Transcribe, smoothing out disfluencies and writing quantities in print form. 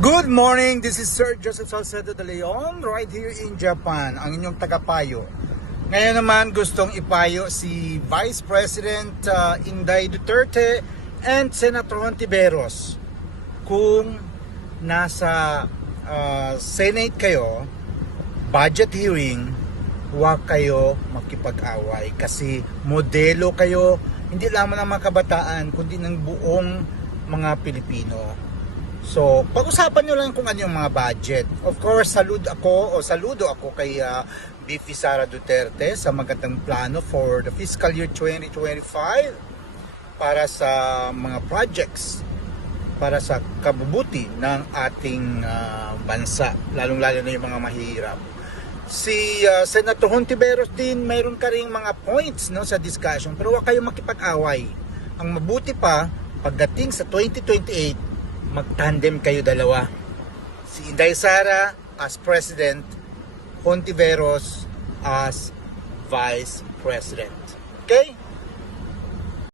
Good morning, this is Sir Joseph Salcedo de Leon right here in Japan, ang inyong tagapayo. Ngayon naman gustong ipayo si Vice President Inday Duterte and Senator Hontiveros. Kung nasa Senate kayo, budget hearing, huwag kayo makipag-away kasi modelo kayo, hindi lamang ng mga kabataan kundi ng buong mga Pilipino. So, pag-usapan nyo lang kung ano yung mga budget. Of course, saludo ako kay VP Sara Duterte sa magandang plano for the fiscal year 2025 para sa mga projects, para sa kabubuti ng ating bansa, lalong-lalo na yung mga mahihirap. Si Senator Hontiveros din, mayroon ka ring mga points no, sa discussion, pero huwag kayong makipag-away. Ang mabuti pa, pagdating sa 2028, mag-tandem kayo dalawa. Si Inday Sara as President, Hontiveros as Vice President. Okay?